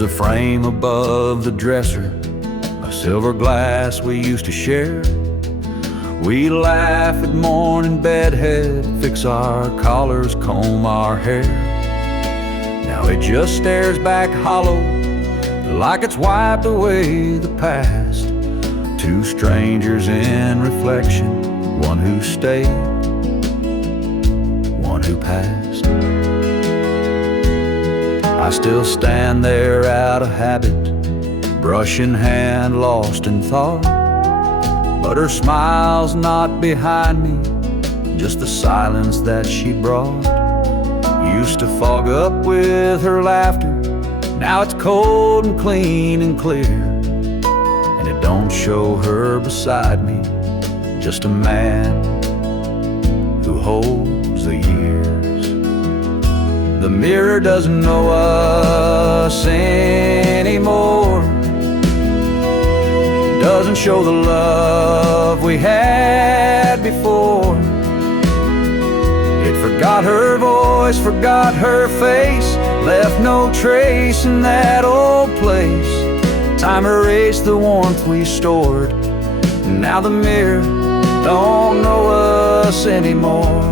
There's a frame above the dresser, a silver glass we used to share. We laugh at morning bedhead, fix our collars, comb our hair. Now it just stares back hollow, like it's wiped away the past. Two strangers in reflection, one who stayed, one who passed. I still stand there out of habit, brush in hand, lost in thought. But her smile's not behind me, just the silence that she brought. Used to fog up with her laughter, now it's cold and clean and clear. And it don't show her beside me, just a man who holds the years. The mirror doesn't know us anymore, doesn't show the love we had before. It forgot her voice, forgot her face, left no trace in that old place. Time erased the warmth we stored, now the mirror don't know us anymore.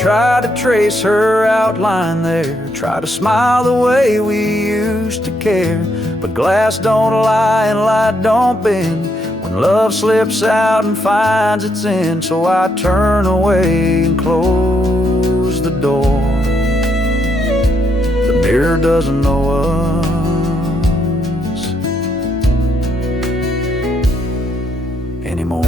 Try to trace her outline there, try to smile the way we used to care. But glass don't lie and light don't bend when love slips out and finds its end. So I turn away and close the door. The mirror doesn't know us anymore.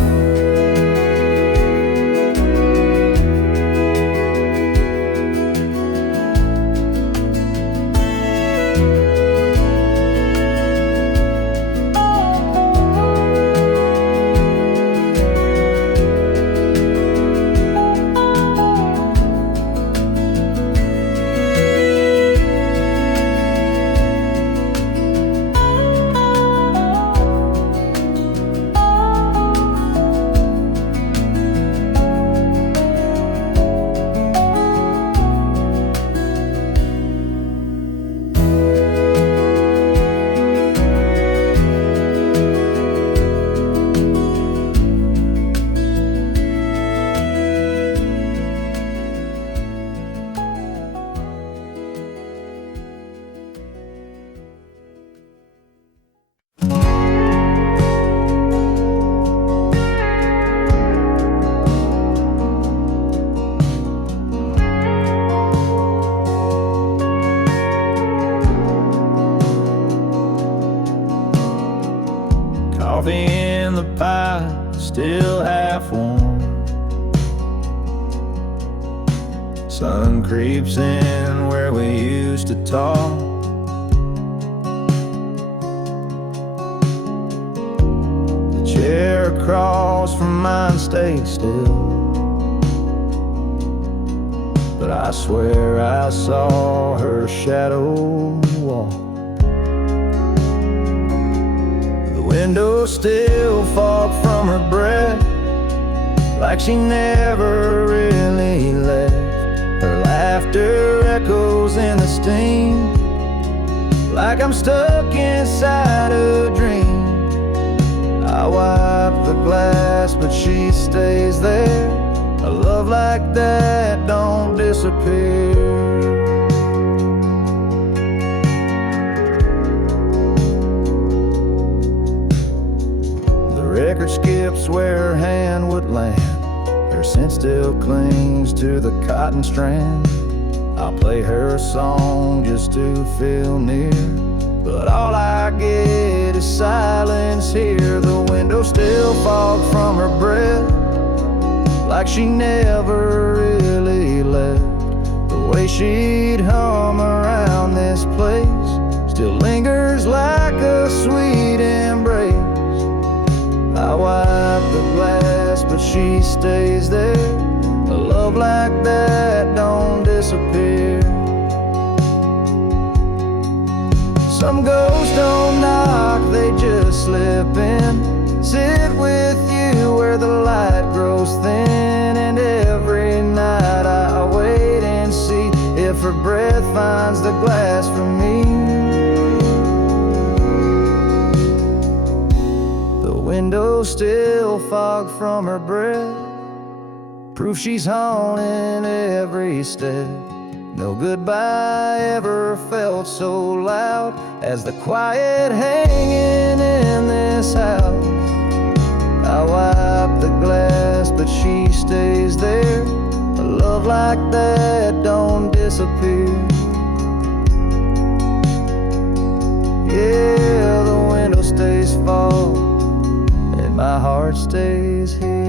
Coffee in the pie, still half warm. Sun creeps in where we used to talk. The chair across from mine stays still, but I swear I saw her shadow walk. Window still fog from her breath, like she never really left. Her laughter echoes in the steam, like I'm stuck inside a dream. I wipe the glass, but she stays there. A love like that don't disappear. Record skips where her hand would land, her scent still clings to the cotton strand. I'll play her a song just to feel near, but all I get is silence here. The window still fogged from her breath, like she never really left. The way she'd hum around this place still lingers like a sweet embrace. I wipe the glass, but she stays there. A love like that don't disappear. Some ghosts don't knock, they just slip in, sit with you where the light grows thin. And every night I wait and see if her breath finds the glass for me. The window still fogged from her breath, proof she's haunting every step. No goodbye ever felt so loud as the quiet hanging in this house. I wipe the glass, but she stays there. A love like that don't disappear. Yeah, the window stays fogged and my heart stays here.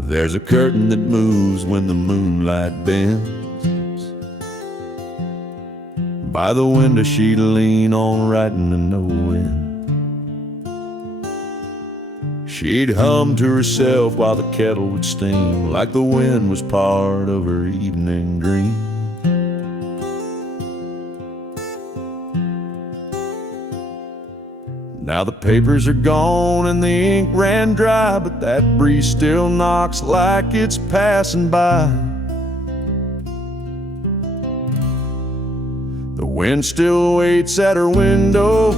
There's a curtain that moves when the moonlight bends. By the window she'd lean on writing to no end. She'd hum to herself while the kettle would steam, like the wind was part of her evening dream. Now the papers are gone and the ink ran dry, but that breeze still knocks like it's passing by. The wind still waits at her window,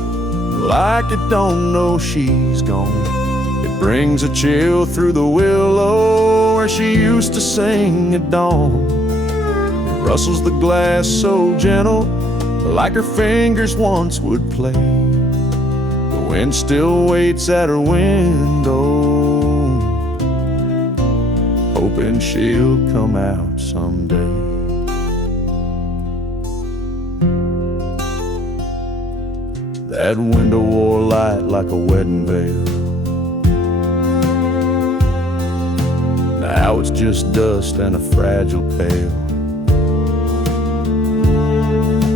like it don't know she's gone. It brings a chill through the willow where she used to sing at dawn. It rustles the glass so gentle, like her fingers once would play. The wind still waits at her window, hoping she'll come out someday. That window wore light like a wedding veil. Now it's just dust and a fragile pail.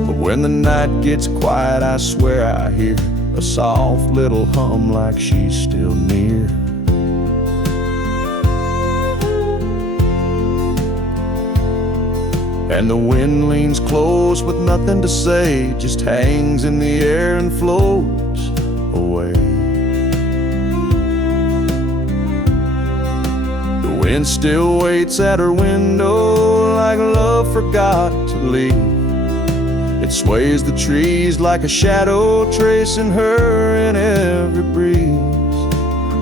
But when the night gets quiet, I swear I hear a soft little hum like she's still near. And the wind leans close with nothing to say, just hangs in the air and floats away. The wind still waits at her window like love forgot to leave. It sways the trees like a shadow, tracing her in every breeze.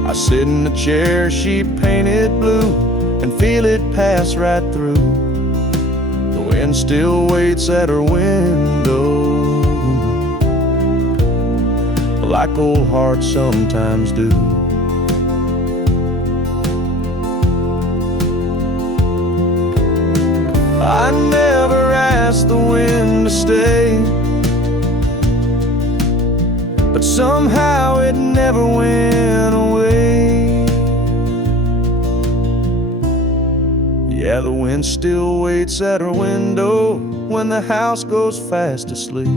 I sit in the chair she painted blue and feel it pass right through. The wind still waits at her window, like old hearts sometimes do. I never asked the wind to stay, but somehow it never went away. Yeah, the wind still waits at her window when the house goes fast asleep,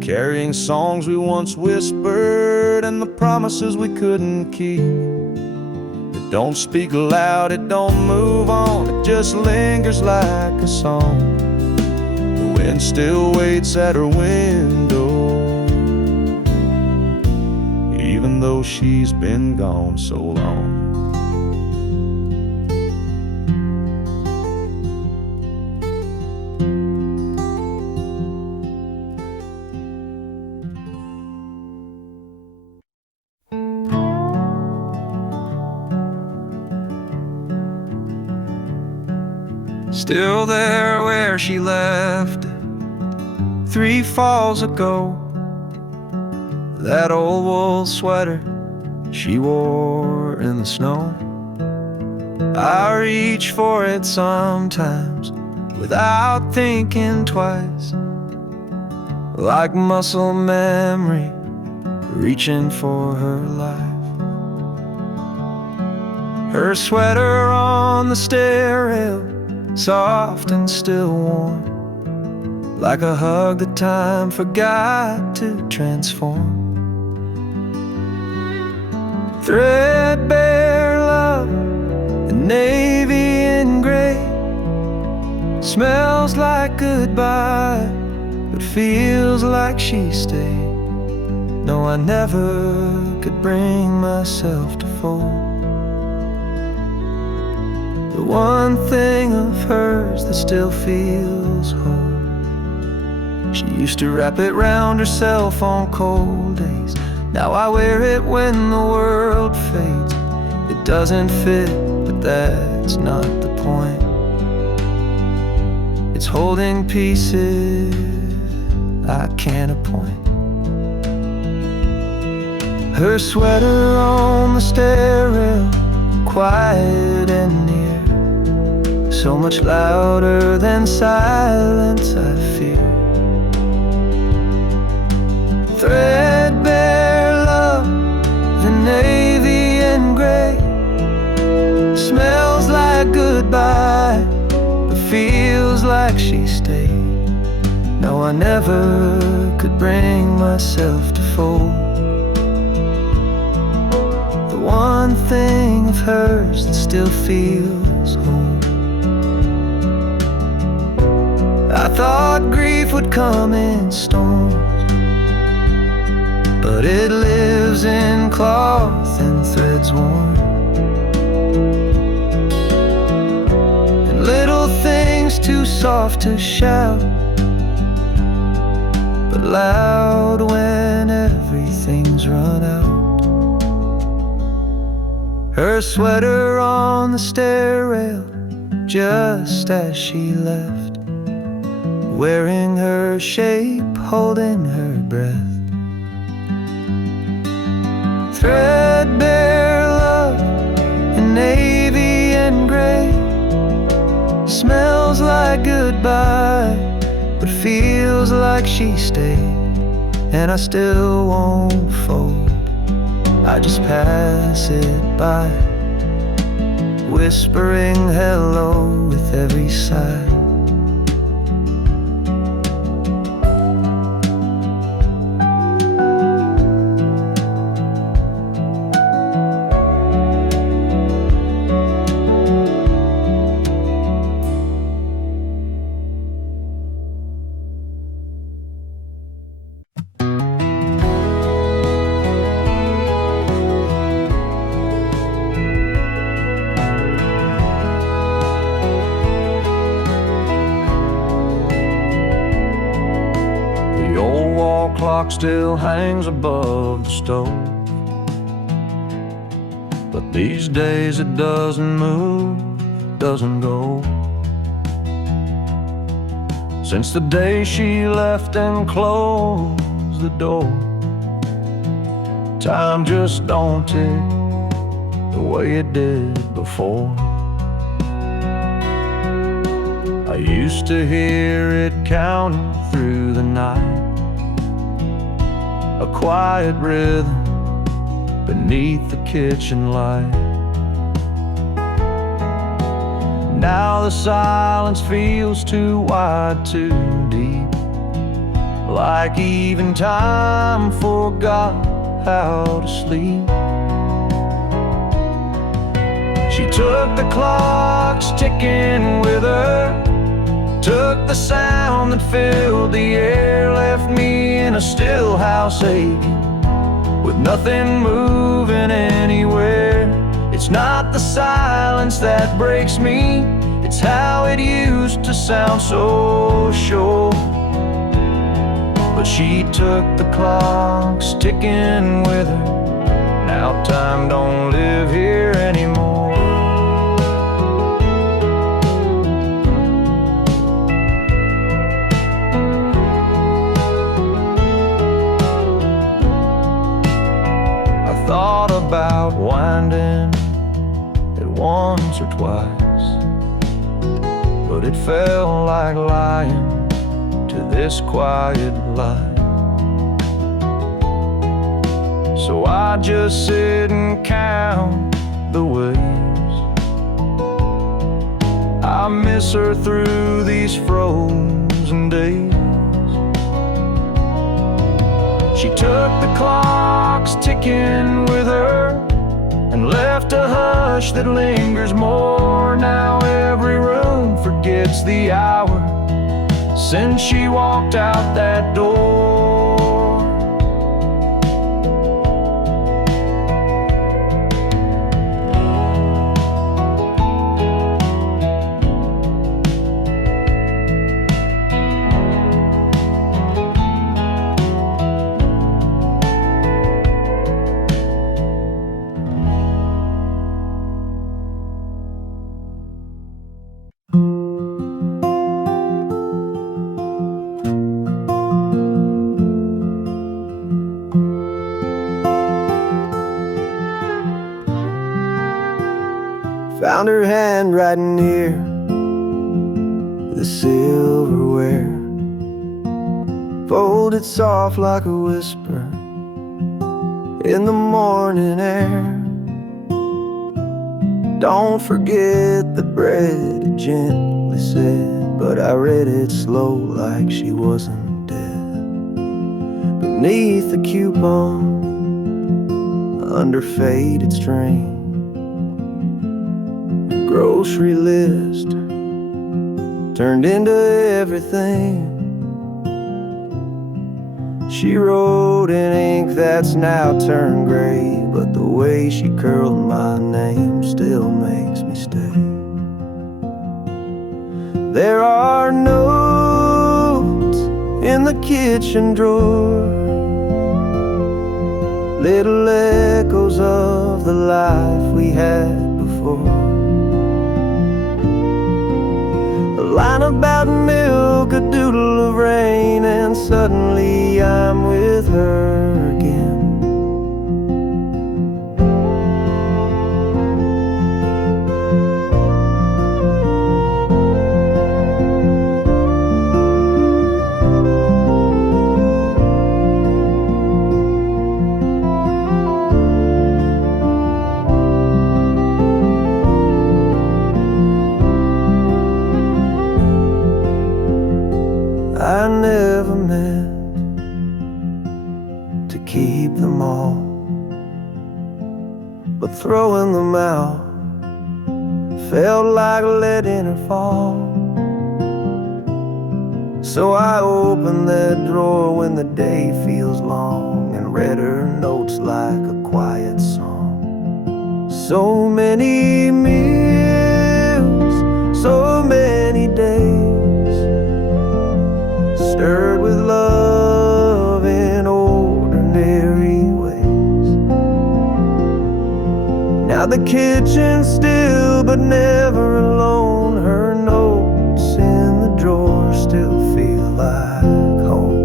carrying songs we once whispered and the promises we couldn't keep. It don't speak loud, it don't move on, it just lingers like a song. The wind still waits at her window, even though she's been gone so long. Still there where she left it 3 falls ago, that old wool sweater she wore in the snow. I reach for it sometimes without thinking twice, like muscle memory reaching for her life. Her sweater on the stair rail, soft and still warm, like a hug that time forgot to transform. Threadbare love in navy and gray, smells like goodbye, but feels like she stayed. No, I never could bring myself to fold the one thing of hers that still feels home. She used to wrap it round herself on cold days. Now I wear it when the world fades. It doesn't fit, but that's not the point. It's holding pieces I can't appoint. Her sweater on the stair rail, quiet and near, so much louder than silence I fear. Threadbare love, the navy and gray, smells like goodbye, but feels like she stayed. No, I never could bring myself to fold the one thing of hers that still feels home. I thought grief would come in storms, but it lives in cloth and threads worn, and little things too soft to shout, but loud when everything's run out. Her sweater on the stair rail, just as she left, wearing her shape, holding her breath. Threadbare love in navy and gray, smells like goodbye, but feels like she stayed. And I still won't fold, I just pass it by, whispering hello with every sigh. Clock still hangs above the stove, but these days it doesn't move, doesn't go. Since the day she left and closed the door, time just don't tick the way it did before. I used to hear it counting through the night, a quiet rhythm beneath the kitchen light. Now the silence feels too wide, too deep, like even time forgot how to sleep. She took the clocks ticking with her, took the sound that filled the air, left me in a still house aching, with nothing moving anywhere. It's not the silence that breaks me, it's how it used to sound so sure. But she took the clocks ticking with her, now time don't live here anymore. Thought about winding it once or twice, but it felt like lying to this quiet light. So I just sit and count the ways I miss her through these frozen days. She took the clocks ticking with her and left a hush that lingers more. Now every room forgets the hour since she walked out that door. Found her handwriting near the silverware, folded soft like a whisper in the morning air. Don't forget the bread, it gently said, but I read it slow like she wasn't dead. Beneath the coupon, under faded string, grocery list turned into everything. She wrote in ink that's now turned gray, but the way she curled my name still makes me stay. There are notes in the kitchen drawer, little echoes of the life we had before. A line about milk, a doodle of rain, and suddenly I'm with her again. I never meant to keep them all, but throwing them out felt like letting her fall. So I opened that drawer when the day feels long and read her notes like a quiet song. So many meals, so many days, stirred with love in ordinary ways. Now the kitchen's still but never alone. Her notes in the drawer still feel like home.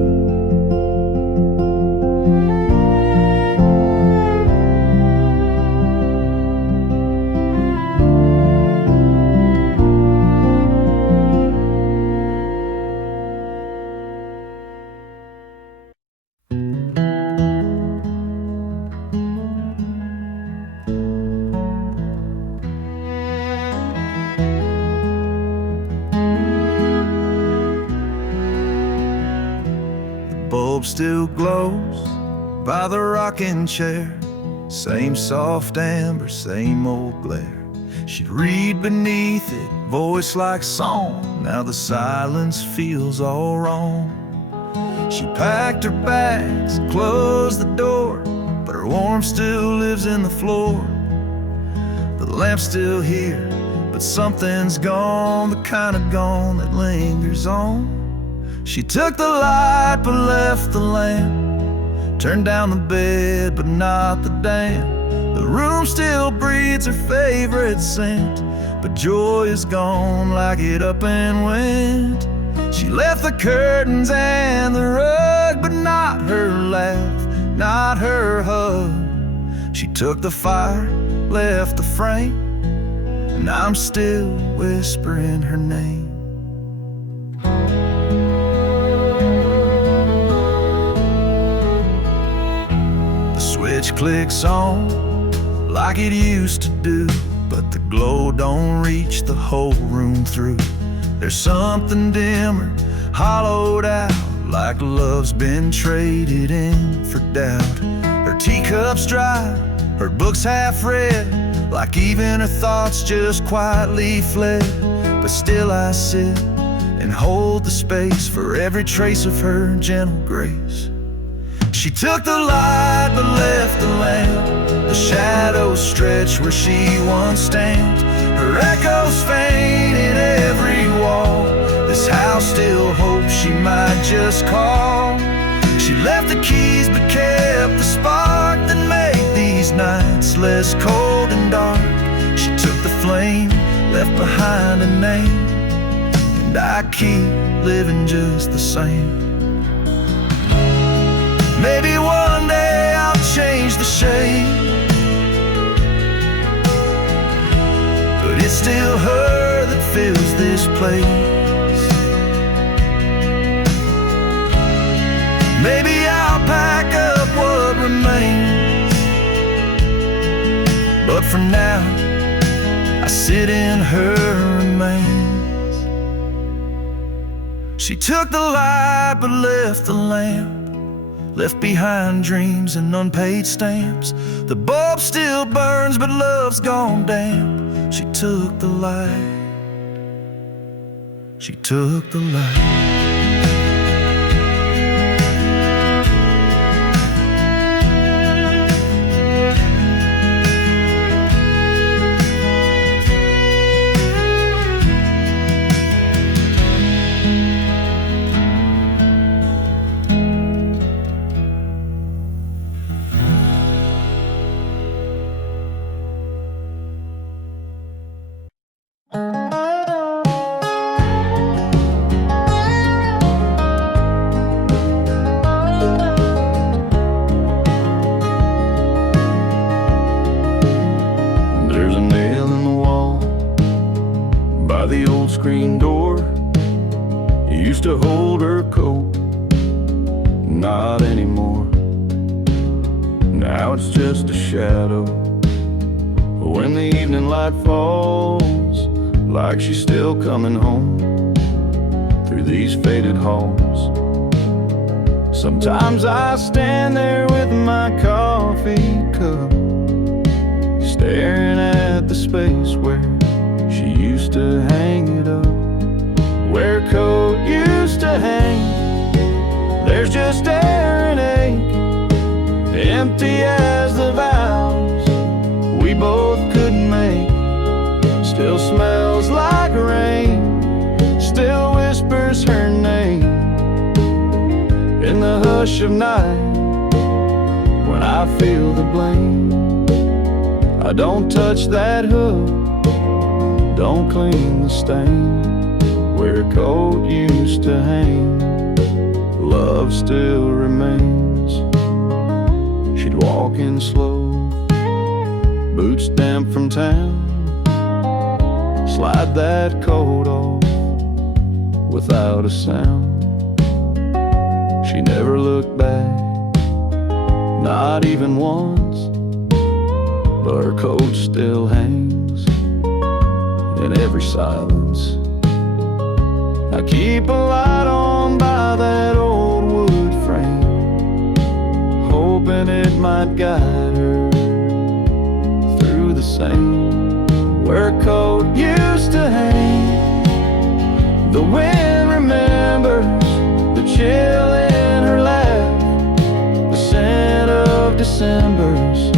Bulb still glows by the rocking chair, same soft amber, same old glare. She'd read beneath it, voice like song. Now the silence feels all wrong. She packed her bags, closed the door, but her warmth still lives in the floor. The lamp's still here, but something's gone, the kind of gone that lingers on. She took the light but left the lamp, turned down the bed but not the damp. The room still breathes her favorite scent, but joy is gone like it up and went. She left the curtains and the rug, but not her laugh, not her hug. She took the fire, left the frame, and I'm still whispering her name. The switch clicks on like it used to do, but the glow don't reach the whole room through. There's something dimmer, hollowed out, like love's been traded in for doubt. Her teacup's dry, her book's half read, like even her thoughts just quietly fled. But still I sit and hold the space for every trace of her gentle grace. She took the light but left the lamp. The shadows stretch where she once stamped. Her echoes faint in every wall. This house still hopes she might just call. She left the keys but kept the spark that made these nights less cold and dark. She took the flame, left behind a name, and I keep living just the same. Maybe one day I'll change the shape, but it's still her that fills this place. Maybe I'll pack up what remains, but for now I sit in her remains. She took the light but left the lamp, left behind dreams and unpaid stamps. The bulb still burns but love's gone damp. She took the light, she took the light. The old screen door, you used to hold her coat, not anymore. Now it's just a shadow when the evening light falls, like she's still coming home through these faded halls. Sometimes I stand there with my coffee cup, staring at the space where she used to hang it up, where a coat used to hang. There's just air and ache, empty as the vows we both couldn't make. Still smells like rain, still whispers her name in the hush of night when I feel the blame. I don't touch that hook, don't clean the stain where a coat used to hang. Love still remains. She'd walk in slow, boots damp from town, slide that coat off without a sound. She never looked back, not even once, but her coat still hangs in every silence. I keep a light on by that old wood frame, hoping it might guide her through the same where a coat used to hang. The wind remembers the chill in her lap, the scent of December's.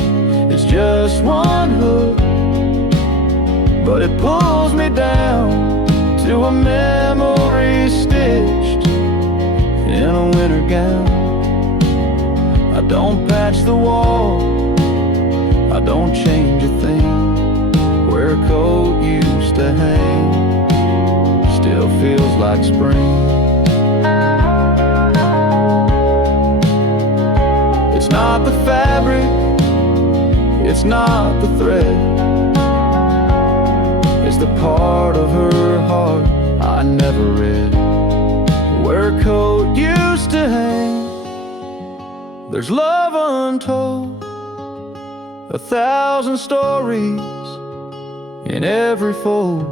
It's just one hook, but it pulls me down to a memory stitched in a winter gown. I don't patch the wall, I don't change a thing. Where a coat used to hang still feels like spring. It's not the fabric, it's not the thread, it's the part of her heart I never read. Where a coat used to hang, there's love untold, 1,000 stories in every fold.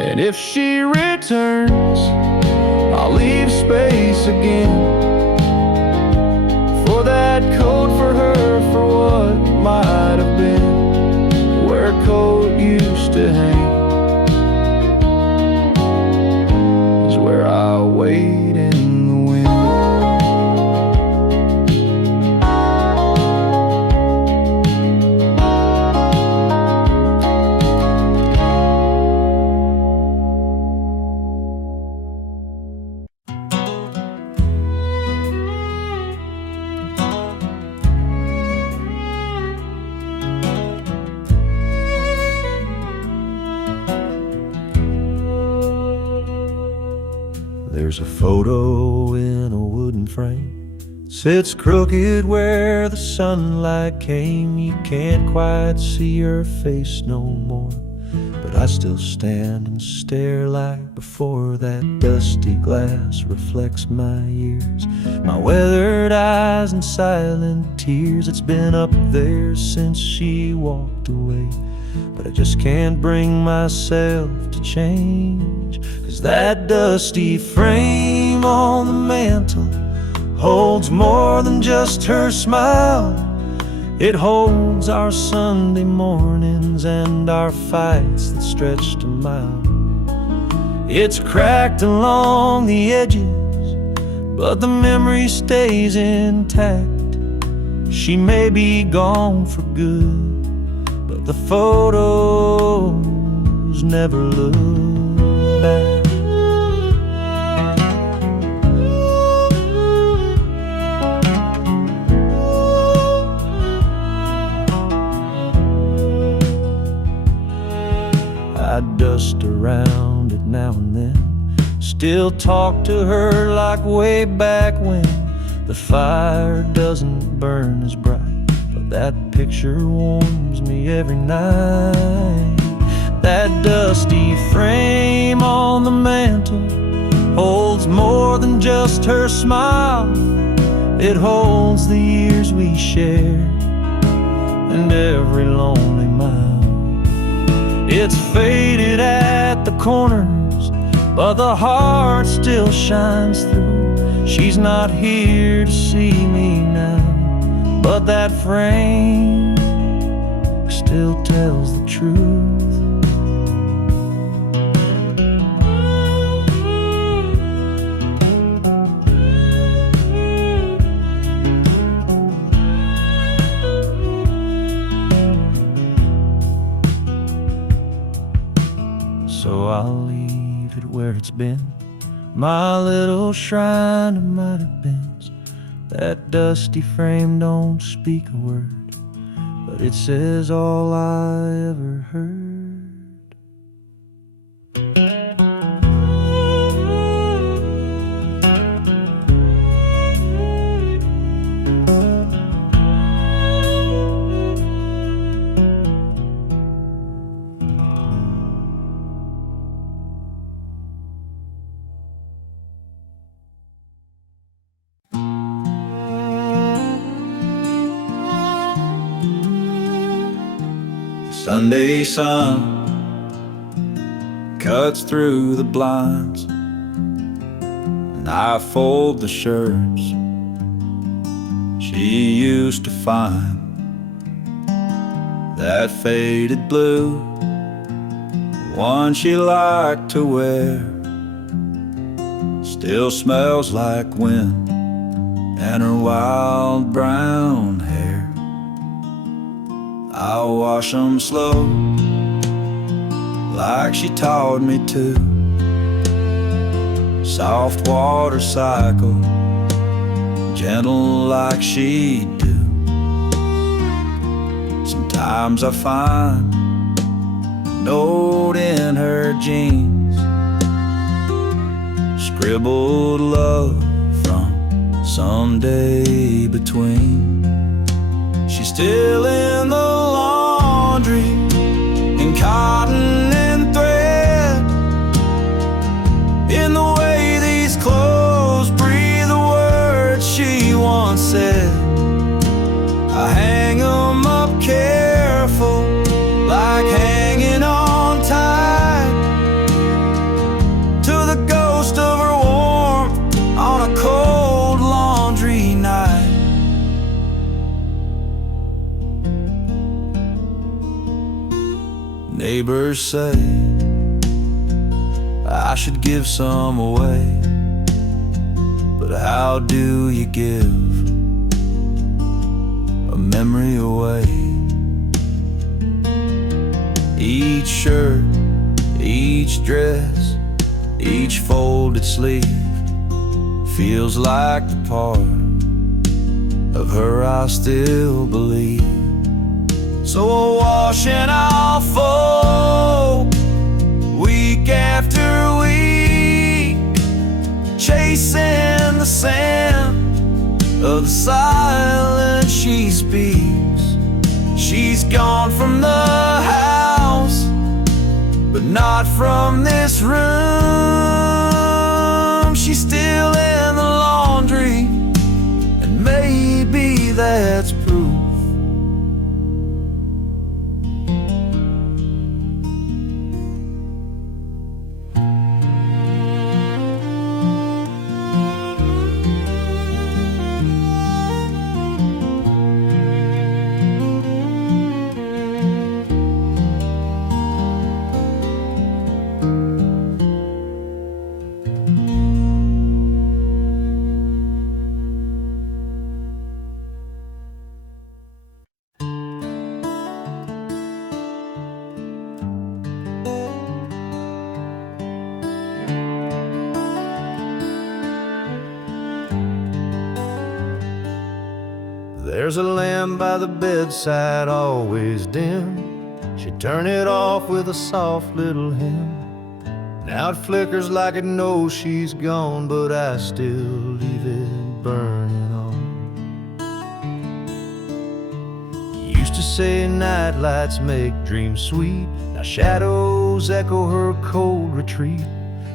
And if she returns, I'll leave space again for that coat for her, for what might have been where a coat used to hang. Is where I wait in the wind. There's a photo in a wooden frame, sits crooked where the sunlight came. You can't quite see her face no more, but I still stand and stare like before. That dusty glass reflects my years, my weathered eyes and silent tears. It's been up there since she walked away, but I just can't bring myself to change. 'Cause that dusty frame on the mantle holds more than just her smile. It holds our Sunday mornings and our fights that stretched a mile. It's cracked along the edges, but the memory stays intact. She may be gone for good, but the photos never look back. I dust around it now and then, still talk to her like way back when. The fire doesn't burn as bright, but that picture warms me every night. That dusty frame on the mantle holds more than just her smile. It holds the years we shared and every lonely mile. It's faded at the corners, but the heart still shines through. She's not here to see me now, but that frame still tells the truth. So I'll leave it where it's been, my little shrine of might have beens. That dusty frame don't speak a word, but it says all I ever heard. Sunday sun cuts through the blinds, and I fold the shirts she used to find. That faded blue, one she liked to wear, still smells like wind and her wild brown hair. I'll wash 'em slow, like she taught me to. Soft water cycle, gentle like she do. Sometimes I find a note in her jeans, scribbled love from someday between. She's still in the laundry, in cotton and thread, in the way these clothes breathe the words she once said. I hang 'em up careful, like hanging neighbors say I should give some away, but how do you give a memory away? Each shirt, each dress, each folded sleeve feels like the part of her I still believe. So I'll wash and I'll fold, week after week, chasing the sand of the silence she speaks. She's gone from the house, but not from this room. She's still in the laundry, and maybe that's proof. There's a lamp by the bedside, always dim. She'd turn it off with a soft little hymn. Now it flickers like it knows she's gone, but I still leave it burning on. Used to say night lights make dreams sweet. Now shadows echo her cold retreat.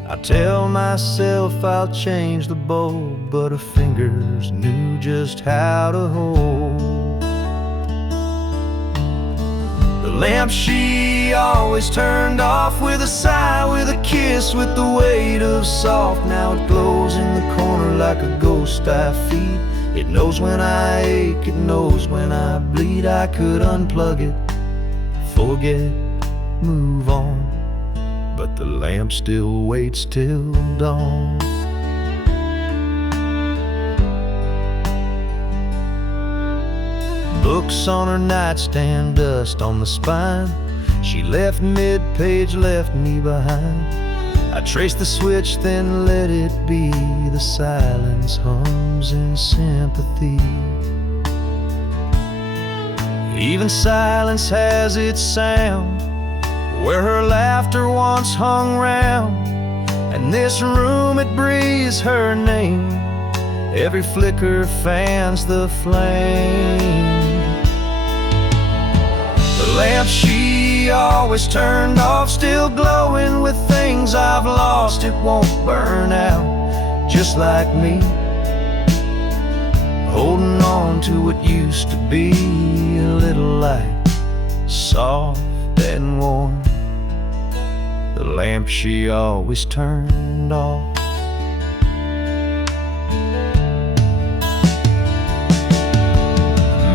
I tell myself I'll change the bulb, but her fingers knew just how to hold the lamp she always turned off with a sigh, with a kiss, with the weight of soft. Now it glows in the corner like a ghost I feed. It knows when I ache, it knows when I bleed. I could unplug it, forget, move on, but the lamp still waits till dawn. Books on her nightstand, dust on the spine. She left mid-page, left me behind. I traced the switch, then let it be. The silence hums in sympathy. Even silence has its sound, where her laughter once hung round. And this room, it breathes her name. Every flicker fans the flame. The lamp she always turned off, still glowing with things I've lost. It won't burn out, just like me, holding on to what used to be. A little light, soft and warm, the lamp she always turned off.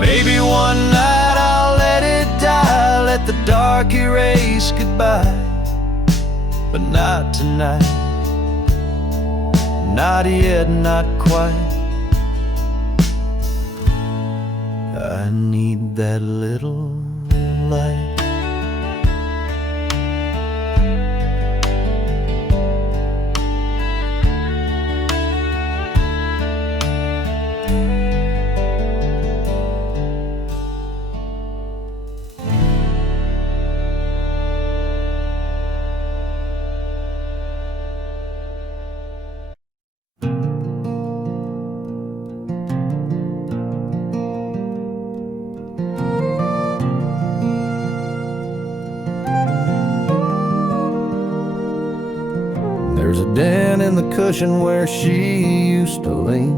Maybe one night I'll let it die, let the dark erase goodbye, but not tonight, not yet, not quite. I need that little light. There's a dent in the cushion where she used to lean,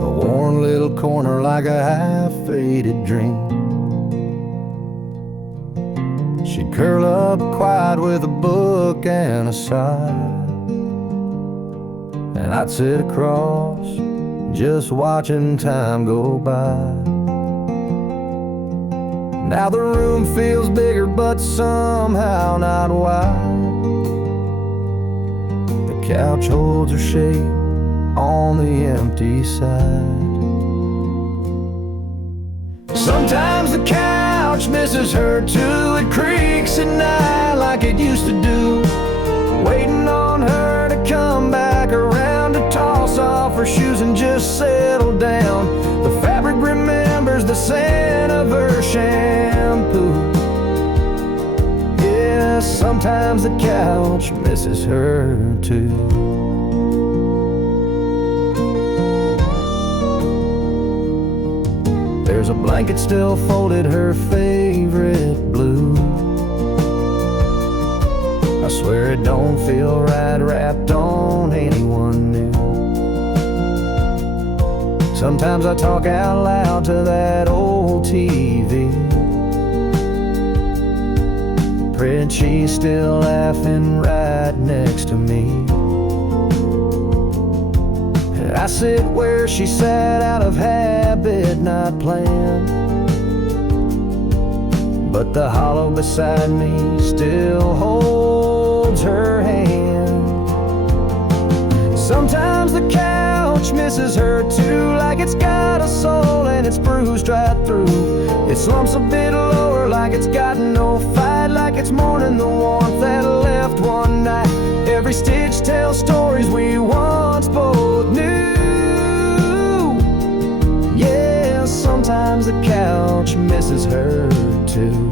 a worn little corner like a half-faded dream. She'd curl up quiet with a book and a sigh, and I'd sit across, just watching time go by. Now the room feels bigger, but somehow not wide. The couch holds her shape on the empty side. Sometimes the couch misses her too. It creaks at night like it used to do, waiting on her to come back around to toss off her shoes and just settle down. The fabric remembers the scent of her shampoo. Yeah, sometimes the couch misses her too. There's a blanket still folded, her favorite blue. I swear it don't feel right wrapped on anyone new. Sometimes I talk out loud to that old TV, praying she's still laughing right next to me. I sit where she sat out of habit, not planned, but the hollow beside me still holds her hand. Sometimes the couch misses her too, like it's got a soul and it's bruised right through. It slumps a bit lower like it's got no fight, like it's mourning the warmth that left one night. Every stitch tells stories we once both knew. Yeah, sometimes the couch misses her too.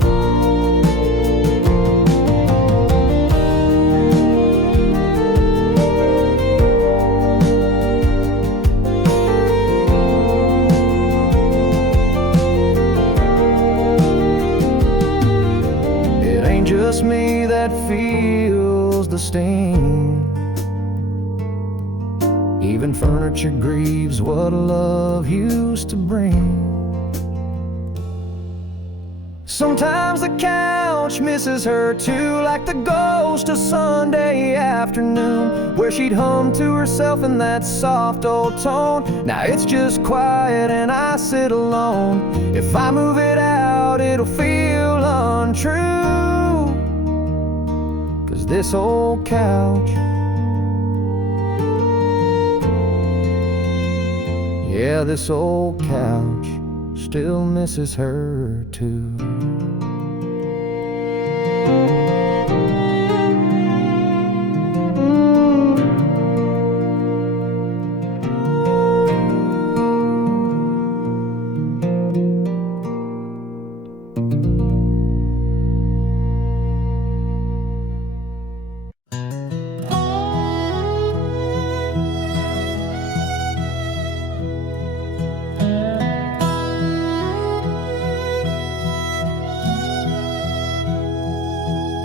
It ain't just me that feels the sting. Even furniture grieves what love used to bring. Sometimes the couch misses her too, like the ghost of Sunday afternoon, where she'd hum to herself in that soft old tone. Now it's just quiet and I sit alone. If I move it out, it'll feel untrue, 'cause this old couch, yeah, this old couch still misses her too.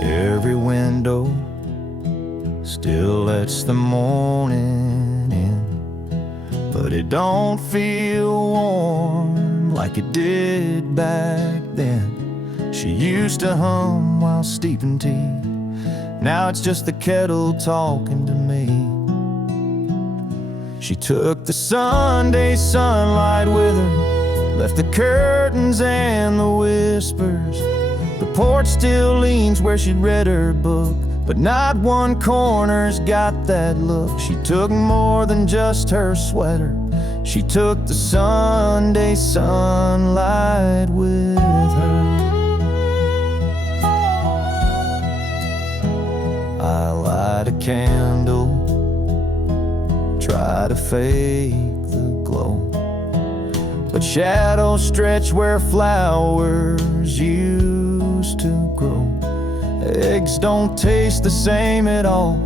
Every window still lets the morning in, but it don't feel warm like it did back then. She used to hum while steeping tea. Now it's just the kettle talking to me. She took the Sunday sunlight with her, left the curtains and the whispers. The porch still leans where she'd read her book, but not one corner's got that look. She took more than just her sweater. She took the Sunday sunlight with her. I light a candle, try to fake the glow, but shadows stretch where flowers used to grow. Eggs don't taste the same at all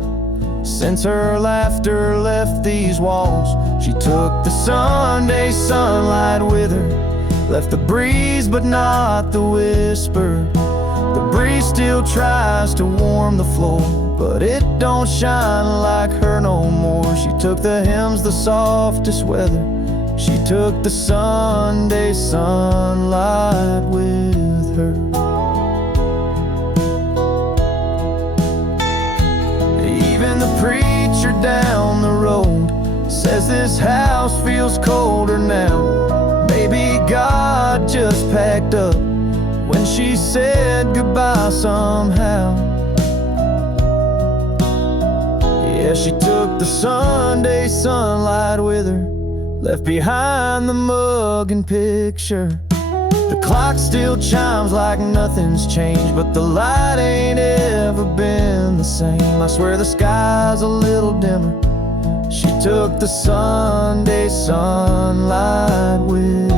since her laughter left these walls. She took the Sunday sunlight with her, left the breeze but not the whisper. The breeze still tries to warm the floor, but it don't shine like her no more. She took the hymns, the softest weather. She took the Sunday sunlight with her. Even the preacher down the road says this house feels colder now. Maybe God just packed up when then she said goodbye somehow. Yeah, she took the Sunday sunlight with her, left behind the mug and picture. The clock still chimes like nothing's changed, but the light ain't ever been the same. I swear the sky's a little dimmer. She took the Sunday sunlight with her.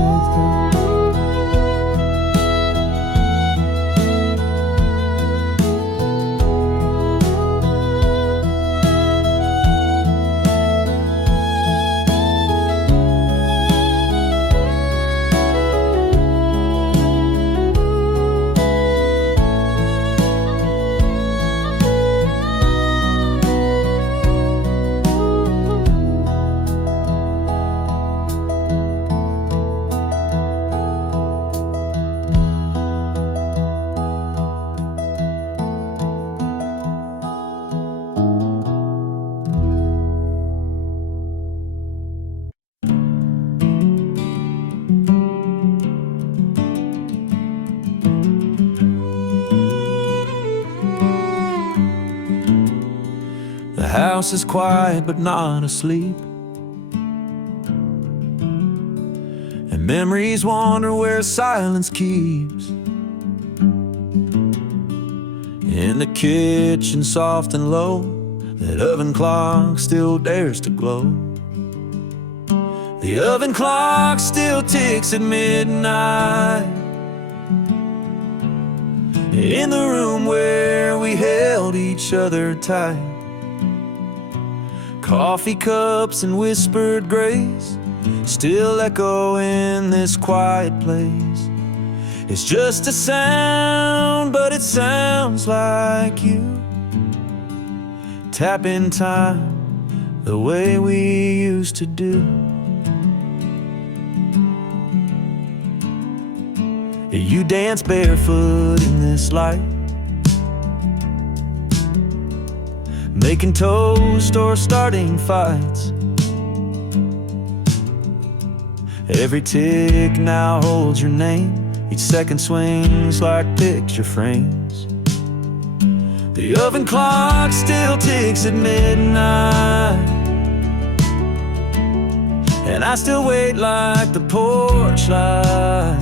The house is quiet but not asleep, and memories wander where silence keeps. In the kitchen, soft and low, that oven clock still dares to glow. The oven clock still ticks at midnight, in the room where we held each other tight. Coffee cups and whispered grace still echo in this quiet place. It's just a sound, but it sounds like you. Tapping time the way we used to do. You dance barefoot in this light, making toast or starting fights. Every tick now holds your name, each second swings like picture frames. The oven clock still ticks at midnight, and I still wait like the porch light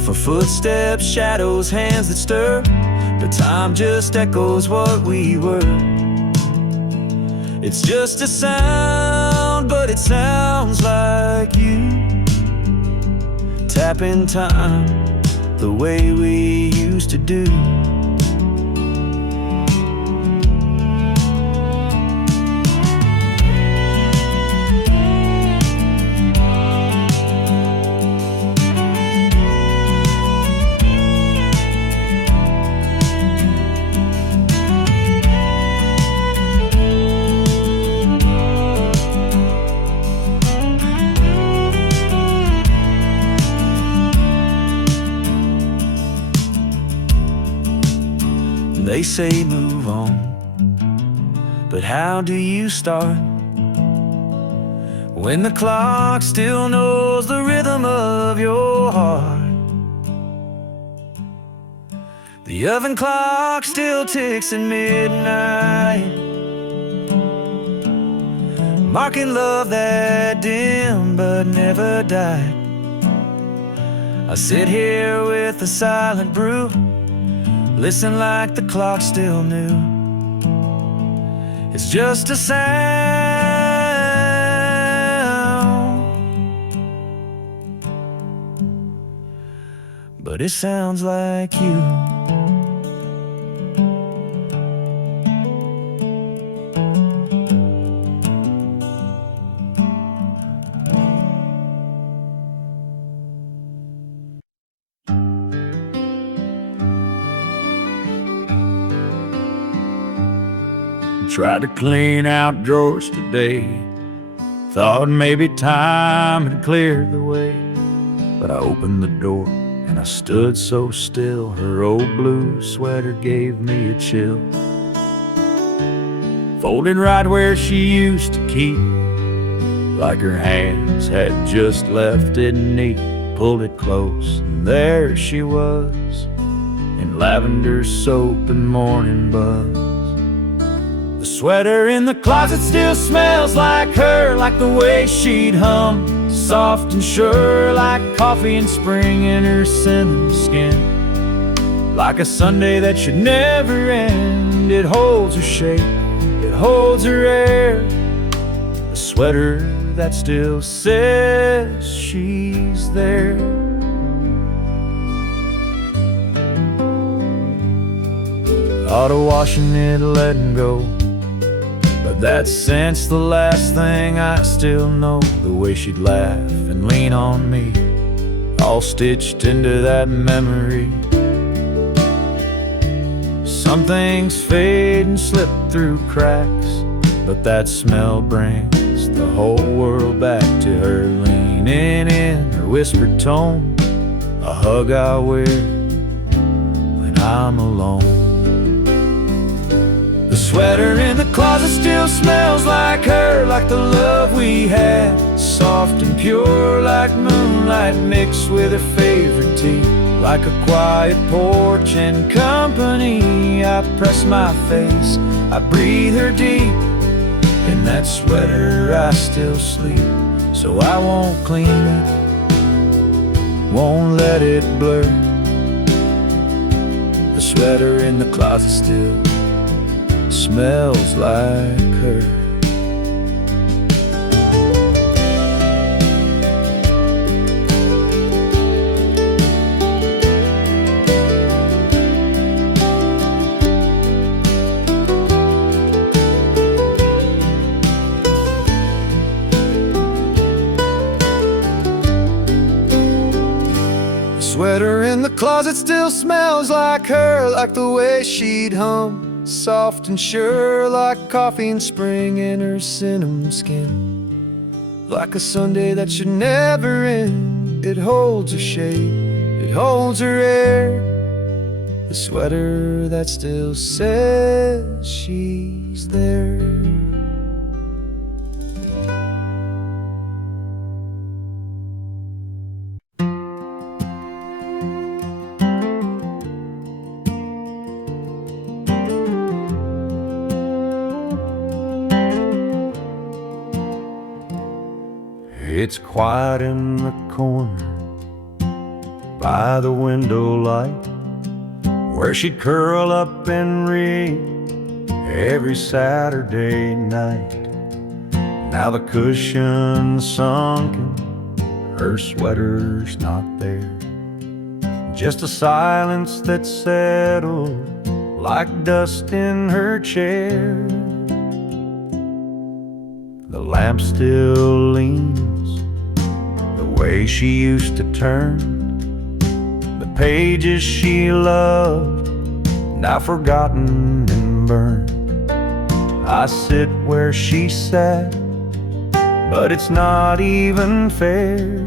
for footsteps, shadows, hands that stir. But time just echoes what we were. It's just a sound, but it sounds like you. Tapping time the way we used to do. They say move on, but how do you start when the clock still knows the rhythm of your heart? The oven clock still ticks at midnight, marking love that dimmed but never died. I sit here with a silent brew, listen like the clock still knew. It's just a sound, but it sounds like you. Tried to clean out drawers today, thought maybe time had cleared the way. But I opened the door and I stood so still, her old blue sweater gave me a chill. Folded right where she used to keep, like her hands had just left it neat. pulled it close, and there she was, in lavender soap and morning buzz. The sweater in the closet still smells like her, like the way she'd hum, soft and sure, like coffee in spring in her cinnamon skin. Like a Sunday that should never end, it holds her shape, it holds her air. The sweater that still says she's there. Auto washing it, letting go, but that scent's the last thing I still know. The way she'd laugh and lean on me, all stitched into that memory. Some things fade and slip through cracks, but that smell brings the whole world back to her, leaning in her whispered tone, a hug I wear when I'm alone. The sweater in the closet still smells like her, like the love we had, soft and pure, like moonlight mixed with her favorite tea. Like a quiet porch and company, I press my face, I breathe her deep. In that sweater I still sleep, so I won't clean it, won't let it blur. The sweater in the closet still smells like her. The sweater in the closet still smells like her, like the way she'd hum, soft and sure, like coffee in spring in her cinnamon skin. Like a Sunday that should never end, it holds her shape, it holds her air. The sweater that still says she's there. It's quiet in the corner by the window light, where she'd curl up and read every Saturday night. Now the cushion's sunken, her sweater's not there, just a silence that settled like dust in her chair. The lamp still leans the way she used to turn, the pages she loved, now forgotten and burned. I sit where she sat, but it's not even fair.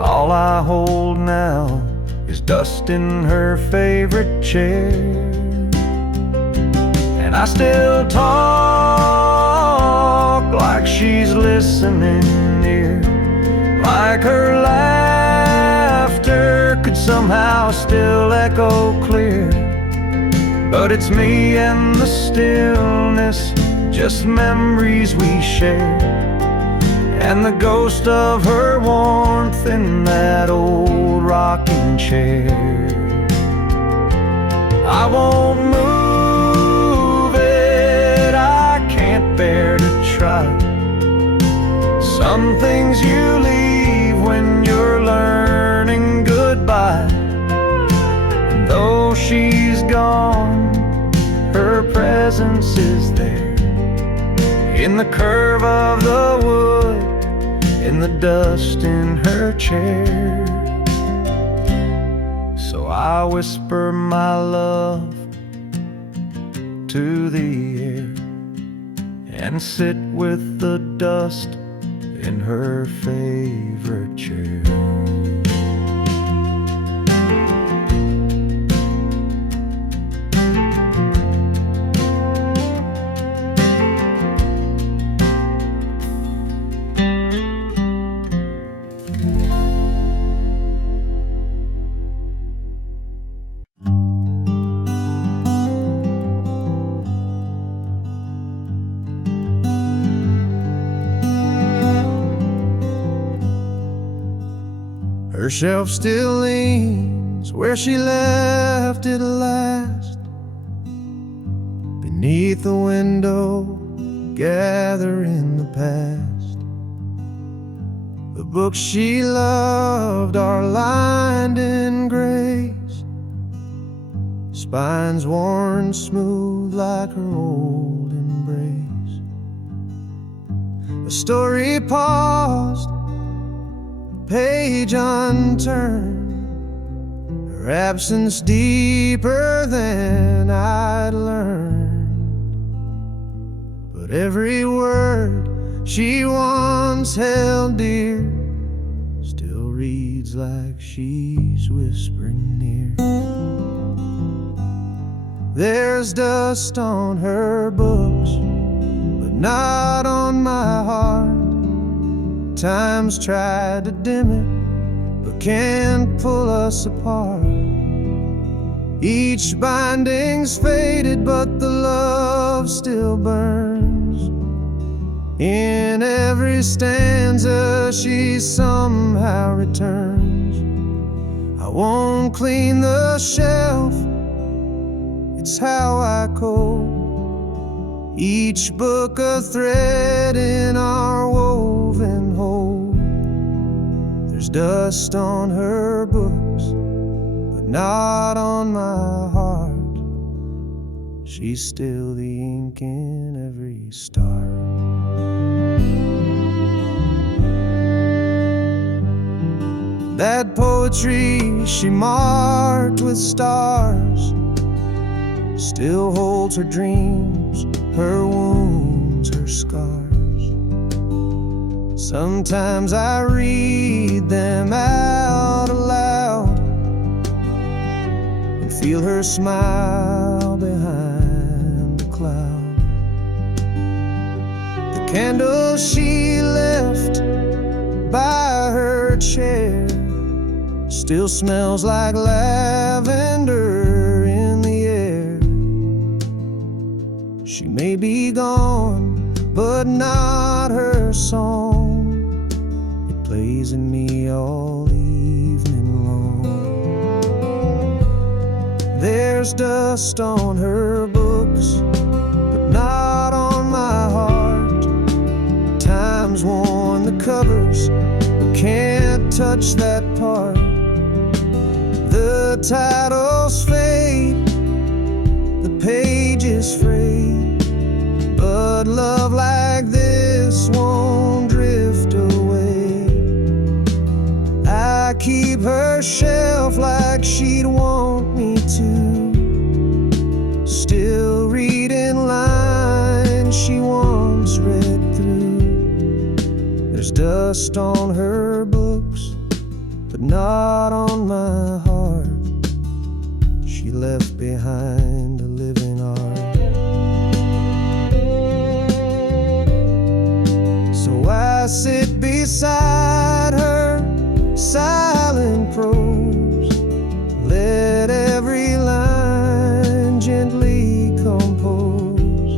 All I hold now is dust in her favorite chair. And I still talk like she's listening near, like her laughter could somehow still echo clear. But it's me and the stillness, just memories we share, and the ghost of her warmth in that old rocking chair. I won't move it, I can't bear to try. Some things you leave when you're learning goodbye. And though she's gone, her presence is there, in the curve of the wood, in the dust in her chair. So I whisper my love to the air, and sit with the dust in her favorite chair. Her shelf still leans where she left it last. Beneath the window, gathering the past. The books she loved are lined in grace, spines worn smooth like her old embrace. A story paused, page unturned, her absence deeper than I'd learned. But every word she once held dear still reads like she's whispering near. There's dust on her books, but not on my heart. Time's tried to dim it, but can't pull us apart. Each binding's faded, but the love still burns. In every stanza she somehow returns. I won't clean the shelf, it's how I code. Each book a thread in our woven whole. There's dust on her books, but not on my heart. She's still the ink in every star. That poetry she marked with stars still holds her dreams, her wounds, her scars. Sometimes I read them out aloud and feel her smile behind the cloud. The candle she left by her chair still smells like lavender in the air. She may be gone, but not her song. It plays in me all evening long. There's dust on her books, but not on my heart. Time's worn the covers, but can't touch that part. The titles fade, the pages fray, but love like this won't drift away. I keep her shelf like she'd want me to, still reading lines she once read through. There's dust on her books, but not on my heart. She left behind a living art. So I sit beside her, silent prose, let every line gently compose.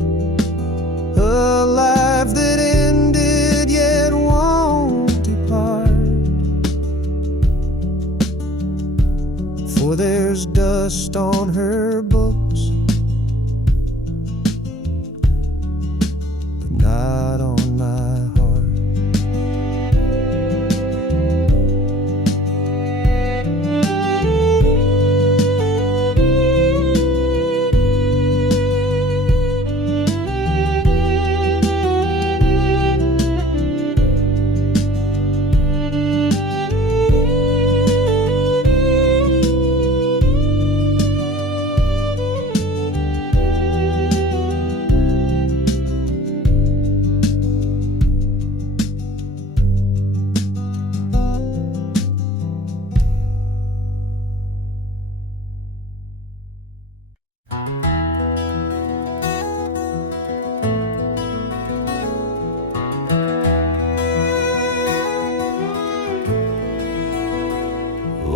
A life that ended yet won't depart. For there's dust on her books, but not on my heart.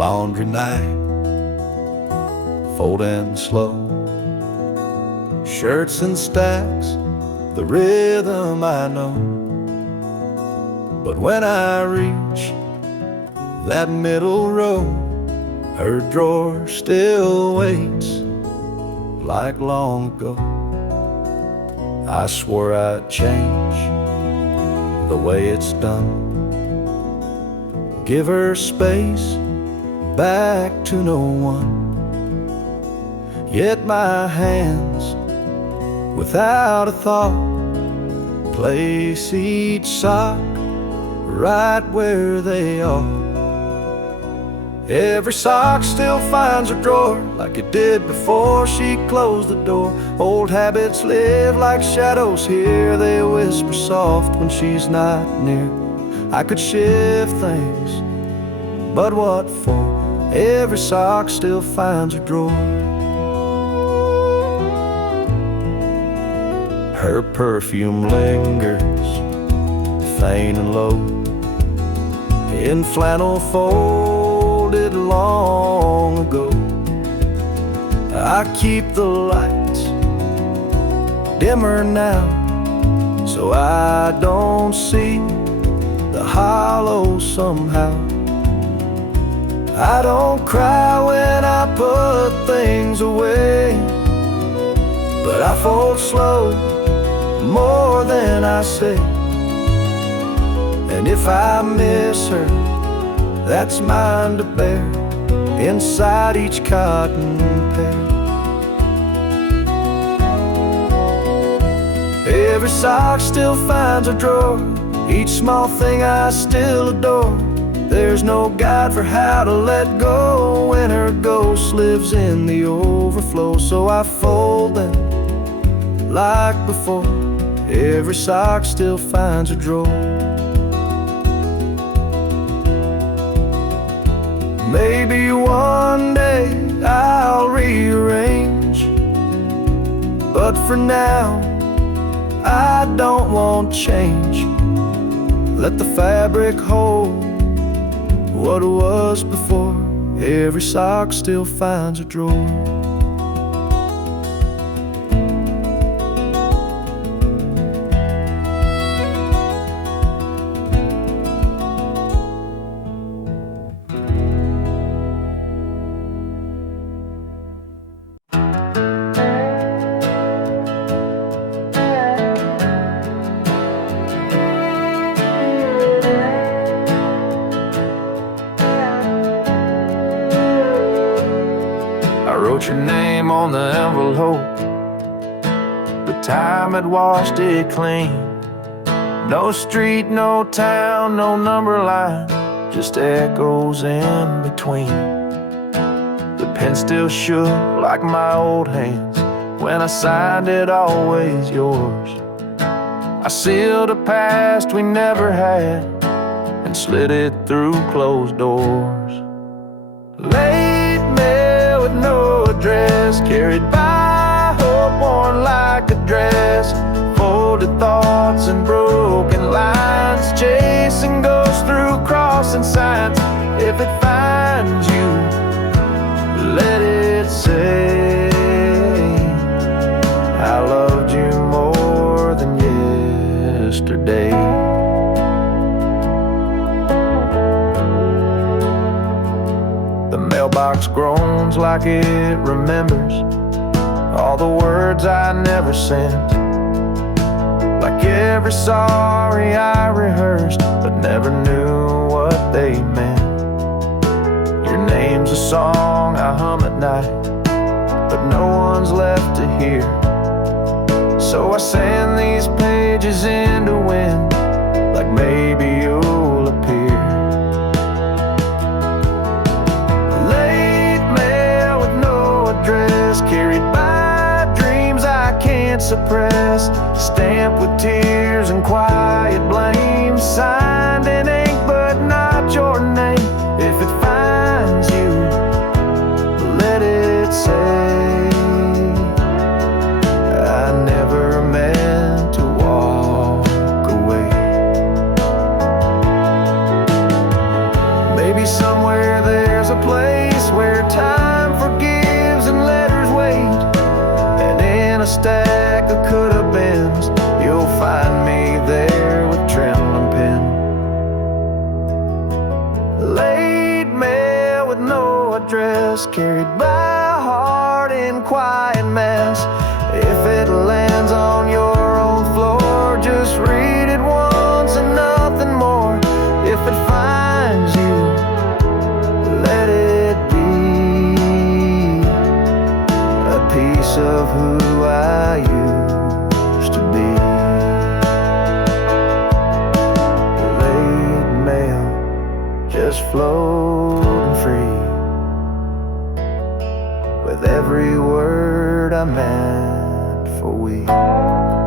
Laundry night, folding slow, shirts in stacks, the rhythm I know. But when I reach that middle row, her drawer still waits like long ago. I swore I'd change the way it's done, give her space back to no one. Yet my hands, without a thought, place each sock right where they are. Every sock still finds her drawer like it did before she closed the door. Old habits live like shadows here, they whisper soft when she's not near. I could shift things, but what for? Every sock still finds her drawer. Her perfume lingers, faint and low, in flannel folded long ago. I keep the lights dimmer now, so I don't see the hollow somehow. I don't cry when I put things away, but I fold slow, more than I say. And if I miss her, that's mine to bear, inside each cotton pair. Every sock still finds a drawer, each small thing I still adore. There's no guide for how to let go when her ghost lives in the overflow. So I fold them like before, every sock still finds a drawer. Maybe one day I'll rearrange, but for now I don't want change. Let the fabric hold what was before, every sock still finds a drawer. I wrote your name on the envelope, the time had washed it clean. No street, no town, no number line, just echoes in between. The pen still shook like my old hands when I signed it, always yours. I sealed a past we never had and slid it through closed doors. Late mail with no address, carried by hope worn like a dress. Folded thoughts and broken lines, chasing ghosts through crossing signs. If it finds you, let it say I loved you more than yesterday. The mailbox groans like it remembers all the words I never sent, like every sorry I rehearsed but never knew what they meant. Your name's a song I hum at night, but no one's left to hear. So I send these pages into wind, like maybe you'll appear. Late mail with no address, carried by dreams I can't suppress. Stamped with tears and quiet blame, signed in ink but not your name. If it finds you, let it say I never meant to walk away. Maybe somewhere there's a place where time forgives and letters wait, and in a stack of coulda-beens you'll find me there with with every word I meant for we.